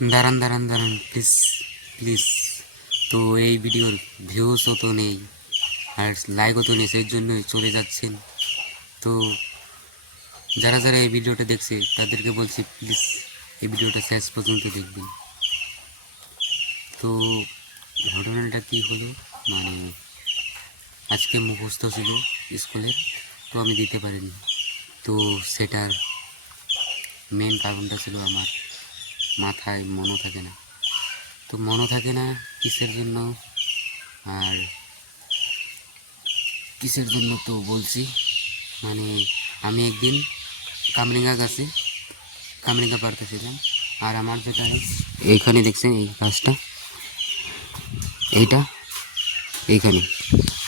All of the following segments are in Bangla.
দাঁড়ান দাঁড়ান দাঁড়ান, প্লিজ প্লিজ। তো এই ভিডিওর ভিউসও তো নেই আর লাইকও তো নেই, সেই জন্যই চলে যাচ্ছেন। তো যারা যারা এই ভিডিওটা দেখছে তাদেরকে বলছি, প্লিজ এই ভিডিওটা শেষ পর্যন্ত দেখবেন। তো ঘটনাটা কী হলো, মানে আজকে মুখস্থ ছিল স্কুলের, তো আমি দিতে পারিনি। তো সেটার মেন কারণটা ছিল আমার মাথায় মনও থাকে না। তো মনও থাকে না কিসের জন্য, আর কিসের জন্য তো বলছি। মানে আমি একদিন কামরিঙ্গা গাছে কামরিঙ্গা পাড়তেছিলাম, আর আমার যেটা এইখানে দেখছেন এই গাছটা, এইটা এইখানে।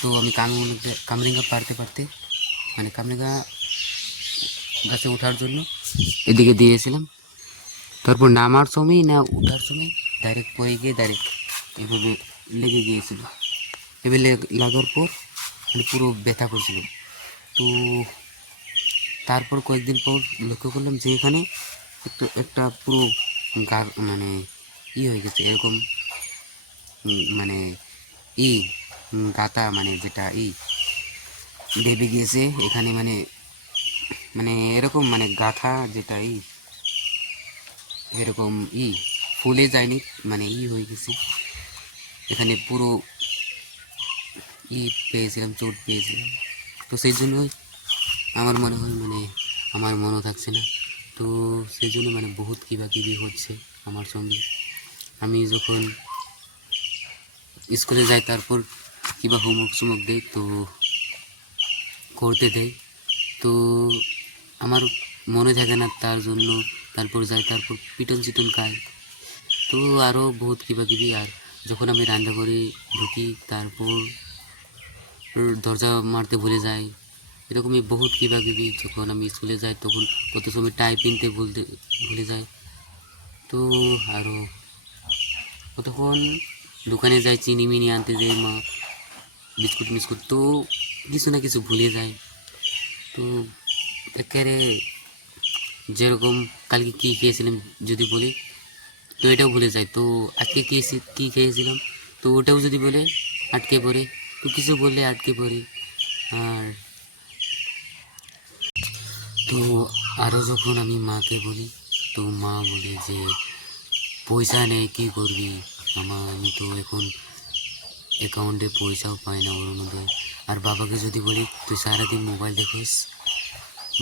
তো আমি কামরিঙ্গা পাড়তে পারতে মানে কামরিঙ্গা গাছে ওঠার জন্য এদিকে দিয়েছিলাম। তারপর নামার সময় না ওঠার সময় ডাইরেক্ট পড়ে গিয়ে ডাইরেক্ট এভাবে লেগে গিয়েছিল। এভাবে লাগার পর মানে পুরো ব্যথা করছিল। তো তারপর কয়েকদিন পর লক্ষ্য করলাম যে এখানে একটা একটা পুরো গা মানে হয়ে গেছে এরকম, মানে গাতা মানে যেটা দেবে গিয়েছে এখানে, মানে মানে এরকম মানে গাথা যেটা এরকম ফুলে যায়নি, মানে হয়ে গেছে এখানে পুরো পেয়েছিলাম, চোট পেয়েছিলাম। তো সেই জন্যই আমার মনে হয় মানে আমার মনও থাকছে না। তো সেই জন্য মানে বহুত কিবাকিবি হচ্ছে আমার সঙ্গে। আমি যখন স্কুলে যাই তারপর কিবা হোমওয়ার্ক দেয় তো করতে দেয়, তো আমার মনে থাকে না, তার জন্য তারপর যাই, তারপর পিটন চিটন খাই। তো আরও বহুত কিবাকিবি। আর যখন আমি রান্নাঘরে ঢুকি তারপর দরজা মারতে ভুলে যাই, এরকমই বহুত কিবাকিবি। যখন আমি স্কুলে যাই তখন কত সময় টাই পিনতে ভুলে যাই। তো আরও তখন দোকানে যাই, চিনি মিনি আনতে যাই, মা বিস্কুট মিস্কুট, তো কিছু না কিছু ভুলে যায়। তো একেবারে যেরকম কালকে কী খেয়েছিলাম যদি বলি তো এটাও ভুলে যায়। তো আজকে কী খেয়েছিলাম তো ওটাও যদি বলে আটকে পড়ে, তো কিছু বললে আটকে পড়ি। আর তো আরও যখন আমি মাকে বলি তো মা বলে যে পয়সা নেই, কী করবি, আমি তো এখন অ্যাকাউন্টে পয়সাও পাই না ওর মধ্যে। আর বাবাকে যদি বলি তুই সারাদিন মোবাইল দেখিস,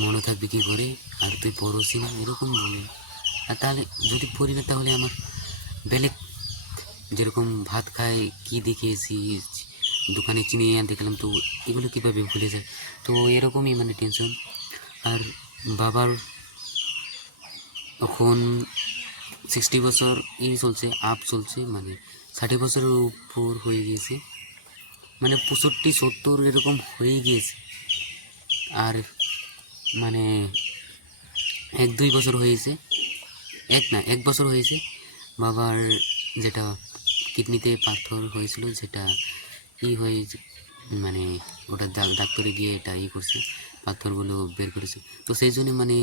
মনে থাকবে কী করে, আর তুই পড়োসি না, এরকম বলি। আর তাহলে যদি পড়ি না তাহলে আমার বেলেগ যেরকম ভাত খাই কী দেখিয়েছি, দোকানে চিনি আনতে গেলাম, তো এগুলো কীভাবে ভুলে যায়। তো এরকমই মানে টেনশন। আর বাবার এখন 60 বছর চলছে, চলছে, মানে 60 বছরের উপর হয়ে গিয়েছে, মানে 65-70 এরকম হয়ে গিয়েছে। আর মানে 1-2 বছর হয়েছে, 1 বছর হয়েছে বাবার যেটা কিডনিতে পাথর হয়েছিল, যেটা হয়ে মানে ওটা ডাক্তারে গিয়ে এটা করছে, পাথরগুলো বের করেছে। তো সেই জন্য মানে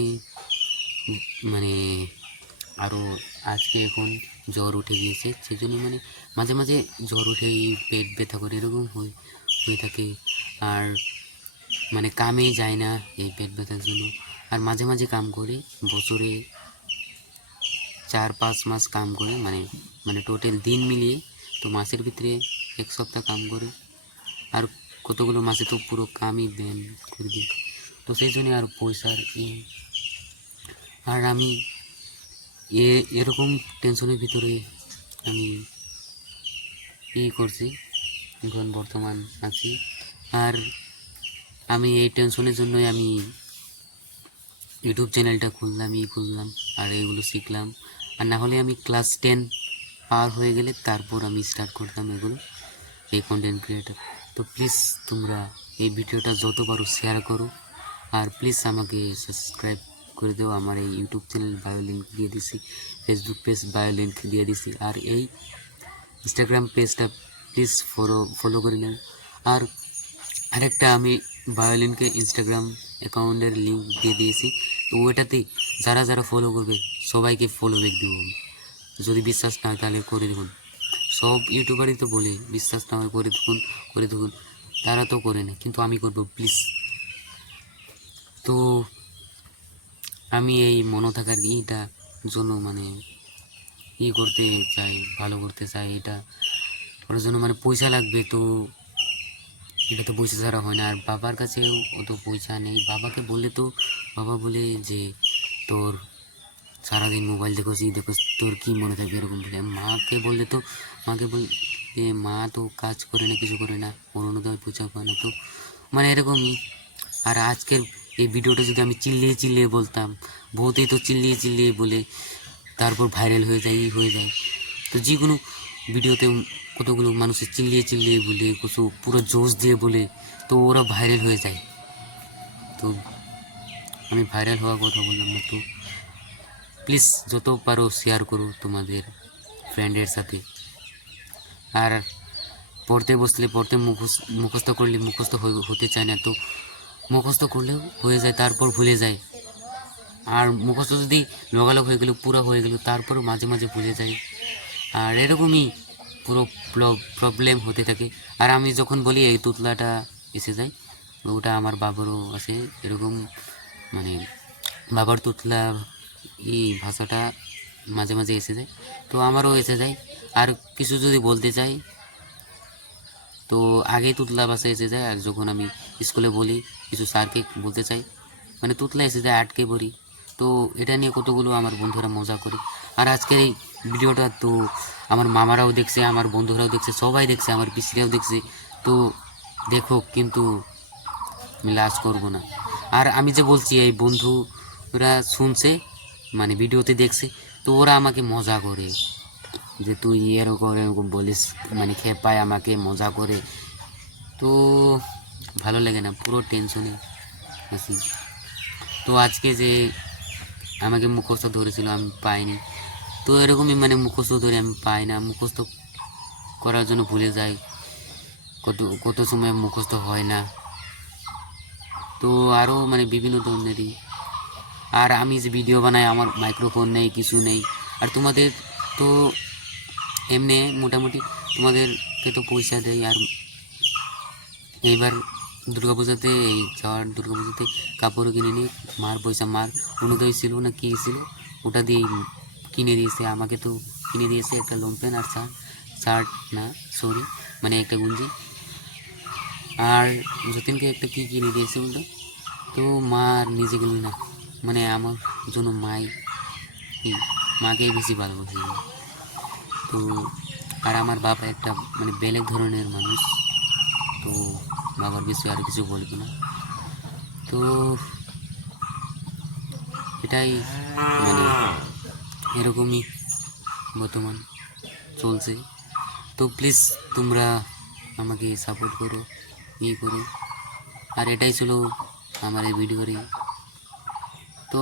মানে আরও আজকে এখন জ্বর উঠে গিয়েছে, সেই জন্য মানে মাঝে মাঝে জ্বর উঠে পেট ব্যথা করে এরকম হয়ে থাকে। আর মানে কামে যায় না এই পেট ব্যথার জন্য। আর মাঝে মাঝে কাম করি, বছরে 4-5 মাস কাম করি, মানে মানে টোটাল দিন মিলিয়ে। তো মাসের ভিতরে 1 সপ্তাহ কাম করি, আর কতগুলো মাসে তো পুরো কামই ব্যান করে দিই। তো সেই জন্য আর পয়সার আর আমি এরকম টেনশনের ভিতরে আমি করছি, এখন বর্তমান আছি। আর আমি এই টেনশনের জন্যই আমি ইউটিউব চ্যানেলটা খুললাম আর এইগুলো শিখলাম। আর না হলে আমি ক্লাস 10 পার হয়ে গেলে তারপর আমি স্টার্ট করতাম এগুলো, এই কন্টেন্ট ক্রিয়েটার। তো প্লিজ তোমরা এই ভিডিওটা যত পারো শেয়ার করো, আর প্লিজ আমাকে সাবস্ক্রাইব করে দেও। আমার এই ইউটিউব চ্যানেল বায়ো লিঙ্ক দিয়ে দিছি, ফেসবুক পেজ বায়ো লিঙ্ক দিয়ে দিছি, আর এই ইনস্টাগ্রাম পেজটা প্লিজ ফলো করে নেন। আর আরেকটা আমি বায়োলিনকে ইনস্টাগ্রাম অ্যাকাউন্টের লিঙ্ক দিয়ে দিয়েছি, তো ওইটাতেই যারা যারা ফলো করবে সবাইকে ফলো ব্যাক দেবো। যদি বিশ্বাস না হয় তাহলে করে দেখুন। সব ইউটিউবারই তো বলে বিশ্বাস না হয় করে দেখুন, করে দেখুন। তারা তো করে না, কিন্তু আমি করবো প্লিজ। তো আমি এই মনে থাকার ইটা জন্য মানে করতে চাই, ভালো করতে চাই। এটা ওর জন্য মানে পয়সা লাগবে, তো এটা তো পয়সা ছাড়া হয় না। আর বাবার কাছেও অত পয়সা নেই। বাবাকে বললে তো বাবা বলে যে তোর সারাদিন মোবাইল দেখোস, দেখোস, তোর কী মনে থাকবে এরকম বলে। মাকে বললে তো মাকে বল যে মা তো কাজ করে না, কিছু করে না, অরুণোদয় পয়সা পায় না, তো মানে এরকমই। আর আজকের এই ভিডিওটা যদি আমি চিল্লিয়ে চিল্লিয়ে বলতাম, বহুতেই তো চিল্লিয়ে চিল্লিয়ে বলে তারপর ভাইরাল হয়ে যায়, হয়ে যায়। তো যে কোনো ভিডিওতে কতগুলো মানুষের চিল্লিয়ে চিল্লিয়ে বলে, কিছু পুরো জোশ দিয়ে বলে, তো ওরা ভাইরাল হয়ে যায়। তো আমি ভাইরাল হওয়ার কথা বললাম না। তো প্লিজ যত পারো শেয়ার করো তোমাদের ফ্রেন্ডের সাথে। আর পড়তে বসলে পড়তে মুখস্থ করলে মুখস্থ হতে চায় না, তো মুখস্থ করলেও হয়ে যায়, তারপর ভুলে যায়। আর মুখস্থ যদি লগালগ হয়ে গেল, পুরো হয়ে গেল, তারপরও মাঝে মাঝে ভুলে যায়। আর এরকমই পুরো প্রবলেম হতে থাকে। আর আমি যখন বলি এই তুতলাটা এসে যায়, ওটা আমার বাবারও আছে এরকম, মানে বাবার তুতলা এই ভাষাটা মাঝে মাঝে এসে যায়, তো আমারও এসে যায়। আর কিছু যদি বলতে চাই তো আগেই তুতলা ভাষা এসে যায়। আর যখন আমি স্কুলে বলি কিছু স্যারকে বলতে চাই, মানে তুতলা এসে যায়, আটকে পড়ি। তো এটা নিয়ে কতগুলো আমার বন্ধুরা মজা করে। আর আজকের এই ভিডিওটা তো আমার মামারাও দেখছে, আমার বন্ধুরাও দেখছে, সবাই দেখছে, আমার পিসিরাও দেখছে। তো দেখো, কিন্তু আমি লাজ করবো না। আর আমি যে বলছি এই বন্ধুরা শুনছে, মানে ভিডিওতে দেখছে, তো ওরা আমাকে মজা করে যে তুই এরকম এরকম বলিস, মানে খেপায় আমাকে মজা করে। তো ভালো লাগে না, পুরো টেনশনে আছি। তো আজকে যে আমাকে মুখস্থ ধরেছিল আমি পাইনি, তো এরকমই মানে মুখস্থ ধরে আমি পাই না, মুখস্থ করার জন্য ভুলে যাই, কত কত সময় মুখস্থ হয় না। তো আরও মানে বিভিন্ন ধরনেরই। আর আমি যে ভিডিও বানাই, আমার মাইক্রোফোন নেই, কিছু নেই। আর তোমাদের তো এমনি মোটামুটি তোমাদেরকে তো পয়সা দেয়। আর এইবার দুর্গাপূজাতে, এই যাওয়ার দুর্গাপূজাতে কাপড়ও কিনে নিই, মার পয়সা, মার অরুণোদয় ছিল না কী ছিল, ওটা দিয়েই কিনে দিয়েছে আমাকে। তো কিনে দিয়েছে একটা লংপেন্ট আর শার্ট না সরি, মানে একটা গুঞ্জি। আর যতীনকে একটা কী কিনে দিয়েছে বলতো। তো মা আর নিজে গেল না, মানে আমার জন্য মাকেই বেশি ভালোবাসি। তো আর আমার বাবা একটা মানে বেলেগ ধরনের মানুষ, তো বাবার বিষয়ে আর কিছু বলবো না। তো এটাই মানে এরকমই বর্তমান চলছে। তো প্লিজ তোমরা আমাকে সাপোর্ট করো, করো। আর এটাই ছিল আমার এই ভিডিওরই। তো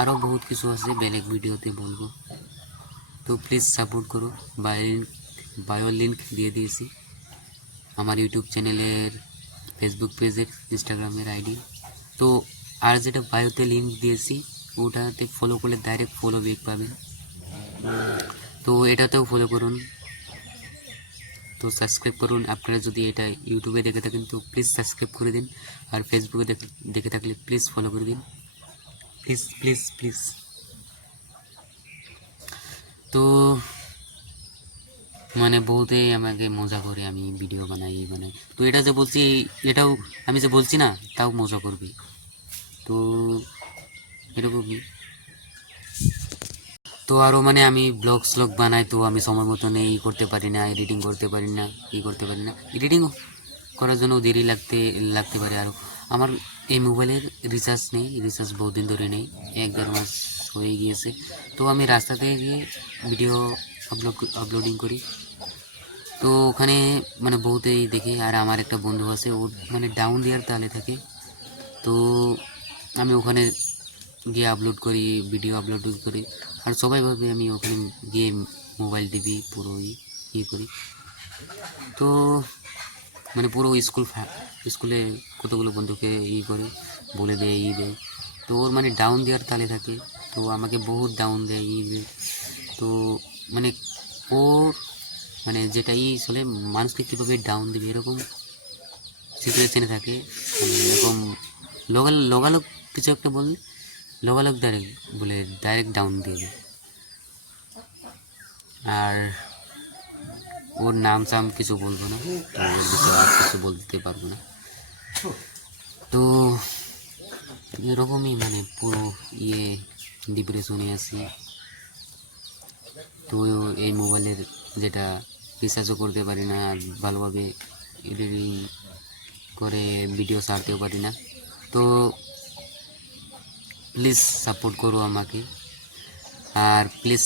আরও বহুত কিছু আছে, বেলেগ ভিডিওতে বলবো। তো প্লিজ সাপোর্ট করো। বায়ো লিঙ্ক দিয়ে দিয়েছি আমার ইউটিউব চ্যানেলের, ফেসবুক পেজের, ইনস্টাগ্রামের আইডি। তো আর যেটা বায়োতে লিঙ্ক দিয়েছি ওটাতে ফলো করলে ডাইরেক্ট ফলো ব্যাক পাবেন, তো এটাতেও ফলো করুন। তো সাবস্ক্রাইব করুন। আপনারা যদি এটা ইউটিউবে দেখে থাকেন তো প্লিজ সাবস্ক্রাইব করে দিন। আর ফেসবুকে দেখে থাকলে প্লিজ ফলো করে দিন, প্লিজ প্লিজ প্লিজ। তো মানে বহুতেই আমাকে মজা করে আমি ভিডিও বানাই। তো এটা যে বলছি, এটাও আমি যে বলছি না, তাও মজা করবি। তো এরকমই। তো আরও মানে আমি ব্লগ বানাই, তো আমি সময় মতো নেই করতে পারি না, এডিটিং করতে পারি না, করতে পারি না। এডিটিং করার জন্য দেরি লাগতে পারে। আরও আমার এই মোবাইলের রিচার্জ নেই, রিচার্জ বহুত দিন ধরে নেই, 1-1.5 মাস হয়ে গিয়েছে। তো আমি রাস্তাতে গিয়ে ভিডিও আপলোডিং করি, তো ওখানে মানে বহুতেই দেখে। আর আমার একটা বন্ধু আছে, ও মানে ডাউন দেওয়ার তালে থাকে, তো আমি ওখানে গিয়ে আপলোড করি, ভিডিও আপলোড করি। আর সবাই ভাবে আমি ওখানে গিয়ে মোবাইল টিভি পুরো করি। তো মানে পুরো স্কুলে কতগুলো বন্ধুকে করে বলে দেয়, দেয়। তো ওর মানে ডাউন দেওয়ার তালে থাকে, তো আমাকে বহুত ডাউন দেয়, দেয়। তো মানে ওর মানে যেটাই চলে মানুষকে কীভাবে ডাউন দেবে এরকম সিচুয়েশনে থাকে। মানে এরকম লোগালোক কিছু একটা বললে লোগালোক ডাইরেক্ট বলে ডাইরেক্ট ডাউন দিয়ে দেবে। আর ওর নাম সাম কিছু বলবো না, তো ওর বিষয়ে আর কিছু বলতে পারবো না। তো এরকমই মানে পুরো ডিপ্রেশনে আছি। তো এই মোবাইলের যেটা রিচার্জও করতে পারি না, আর ভালোভাবে এডিটিং করে ভিডিও ছাড়তেও পারি না। তো প্লিজ সাপোর্ট করো আমাকে, আর প্লিজ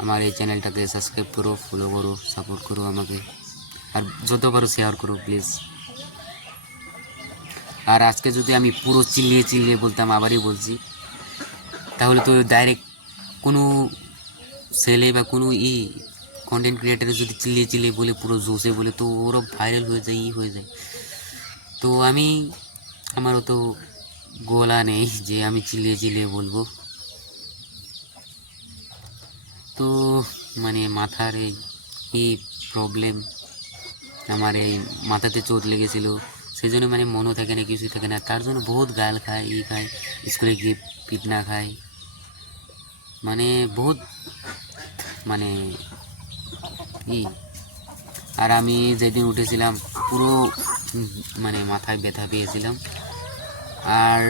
আমার এই চ্যানেলটাকে সাবস্ক্রাইব করো, ফলো করো, সাপোর্ট করো আমাকে, আর যত পারো শেয়ার করো প্লিজ। আর আজকে যদি আমি পুরো চিল্লিয়ে বলতাম, আবারই বলছি, তাহলে তো ডাইরেক্ট কোনো ছেলে বা কোনো কন্টেন্ট ক্রিয়েটারে যদি চিল্লিয়ে বলে পুরো জোশে বলে, তো ওরা ভাইরাল হয়ে যায়, হয়ে যায়। তো আমারও তো গলা নেই যে আমি চিল্লিয়ে বলবো। তো মানে মাথার এই প্রবলেম, আমার এই মাথাতে চোট লেগেছিলো, সেই জন্য মানে মনও থাকে না, কিছুই থাকে না। তার জন্য বহুত গাল খায়, খায়, স্কুলে গিয়ে পিটনা খায়, মানে বহুত মানে আর আমি যেদিন উঠেছিলাম পুরো মানে মাথায় ব্যথা পেয়েছিলাম। আর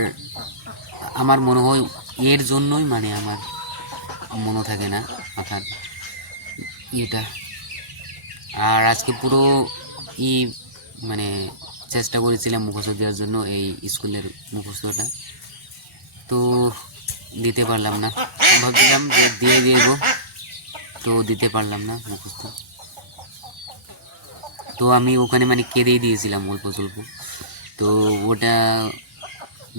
আমার মনে হয় এর জন্যই মানে আমার মনে থাকে না মাথার ইয়েটা। আর আজকে পুরো মানে চেষ্টা করেছিলাম মুখস্থ দেওয়ার জন্য, এই স্কুলের মুখস্থটা, তো দিতে পারলাম না। ভাবছিলাম যে দিয়ে দেবো, তো দিতে পারলাম না মুখস্থ। তো আমি ওখানে মানে কেঁদেই দিয়েছিলাম অল্প স্বল্প। তো ওটা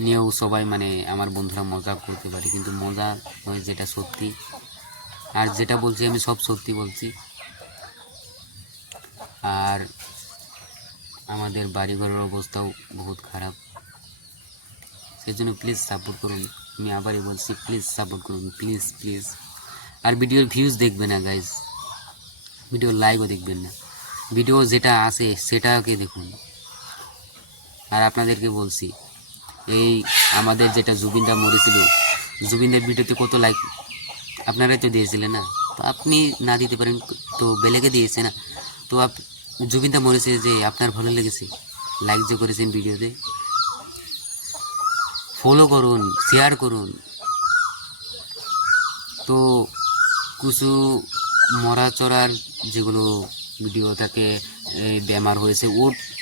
নিয়েও সবাই মানে আমার বন্ধুরা মজা করতে পারে, কিন্তু মজা হয় যেটা সত্যি, আর যেটা বলছি আমি সব সত্যি বলছি। আর আমাদের বাড়িঘরের অবস্থাও বহুত খারাপ, সেই জন্য প্লিজ সাপোর্ট করুন। আমি আবারই বলছি, প্লিজ সাপোর্ট করুন, প্লিজ প্লিজ। আর ভিডিওর ভিউজ দেখবেন না গাইজ, ভিডিওর লাইকও দেখবেন না, ভিডিও যেটা আসে সেটাকে দেখুন। আর আপনাদেরকে বলছি, এই আমাদের যেটা জুবিনদা মরেছিল, জুবিনদের ভিডিওতে কত লাইক আপনারাই তো দিয়েছিলেন না, তো আপনি না দিতে পারেন তো বেলেগে দিয়েছে না। তো জুবিনদা মরেছে যে আপনার ভালো লেগেছে, লাইক যে করেছেন ভিডিওতে, ফলো করুন, শেয়ার করুন। তো কিছু মরা চড়ার যেগুলো ভিডিও থাকে, বেমার হয়েছে,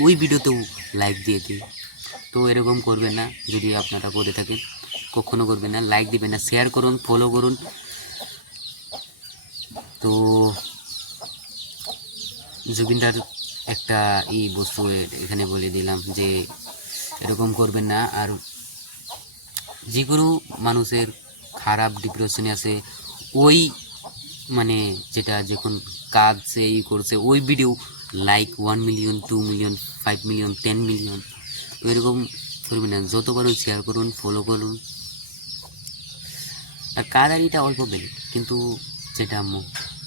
ওই ভিডিওতেও লাইক দিয়ে দিই। তো এরকম করবেন না, যদি আপনারা করে থাকেন, কখনো করবেন না, লাইক দিবেন না, শেয়ার করুন, ফলো করুন। তো জুবিনদার একটা বস্তু এখানে বলে দিলাম যে এরকম করবেন না। আর যে কোনো মানুষের খারাপ ডিপ্রেশনে আছে, ওই মানে যেটা যখন কাজ সে করছে, ওই video like 1 million, 2 million, 5 million, 10 million, তো এরকম করবেন না। যত পারুন শেয়ার করুন, ফলো করুন। আর কাদারিটা অল্প বেড়ে, কিন্তু যেটা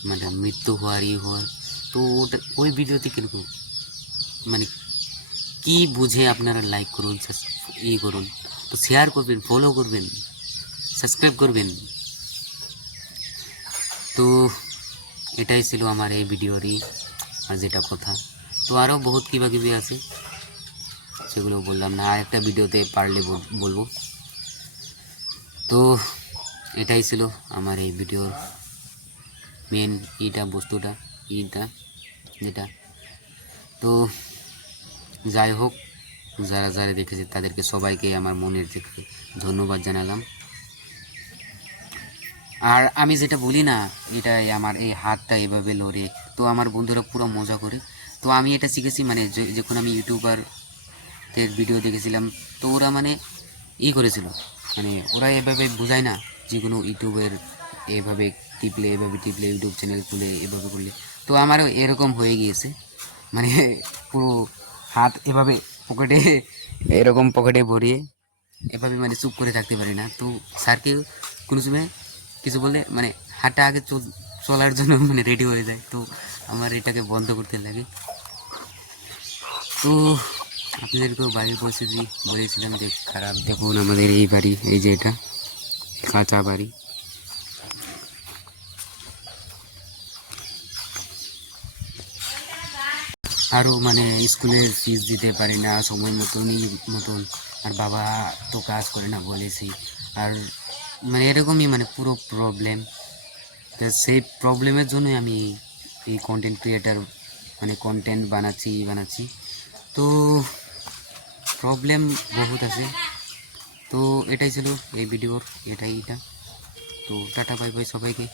মানে মৃত্যু হওয়ার হয়, তো ওটা ওই ভিডিওতে কিরকম মানে কি বুঝে আপনারা লাইক করুন, করুন, তো শেয়ার করবেন, ফলো করবেন, সাবস্ক্রাইব করবেন। তো এটাই ছিল আমার এই ভিডিওরই আর যেটা কথা। তো আরও বহুত কিবাকিবি আছে, সেগুলো বললাম না, আর একটা ভিডিওতে পারলে বলবো। তো এটাই ছিল আমার এই ভিডিওর মেন বস্তুটা যেটা। তো যাই হোক, যারা যারা দেখেছে তাদেরকে সবাইকে আমার মনের থেকে ধন্যবাদ জানালাম। আর আমি যেটা বলি না, এটাই আমার এই হাতটা এভাবে লড়ে, তো আমার বন্ধুরা পুরো মজা করে। তো আমি এটা শিখেছি মানে যখন আমি ইউটিউবারদের ভিডিও দেখেছিলাম, তো ওরা মানে করেছিল, মানে ওরা এভাবে বোঝায় না যে কোনো ইউটিউবের এভাবে টিপলে ইউটিউব চ্যানেল খুলে এভাবে করলে, তো আমারও এরকম হয়ে গিয়েছে, মানে পুরো হাত এভাবে পকেটে, এরকম পকেটে ভরিয়ে এভাবে মানে চুপ করে থাকতে পারি না। তো স্যারকে কোনো সময় কিছু বললে মানে হাতটা আগে চলার জন্য মানে রেডি হয়ে যায়, তো আমার এটাকে বন্ধ করতে লাগে। তো আপনাদেরকেও বাড়ির পরিস্থিতি বলেছিলাম যে খারাপ। দেখুন আমাদের এই বাড়ি, এই যে এটা কাঁচা বাড়ি। আরও মানে স্কুলের ফিস দিতে পারি না সময় মতন, আর বাবা তো কাজ করে না বলেছি, আর মানে এরকমই মানে পুরো প্রবলেম। সেই প্রবলেমের জন্যই আমি এই কন্টেন্ট ক্রিয়েটার মানে কন্টেন্ট বানাচ্ছি। তো প্রবলেম বহুত আছে। তো এটাই ছিল এই ভিডিওর, এটা। তো টাটা বাই বাই সবাইকে।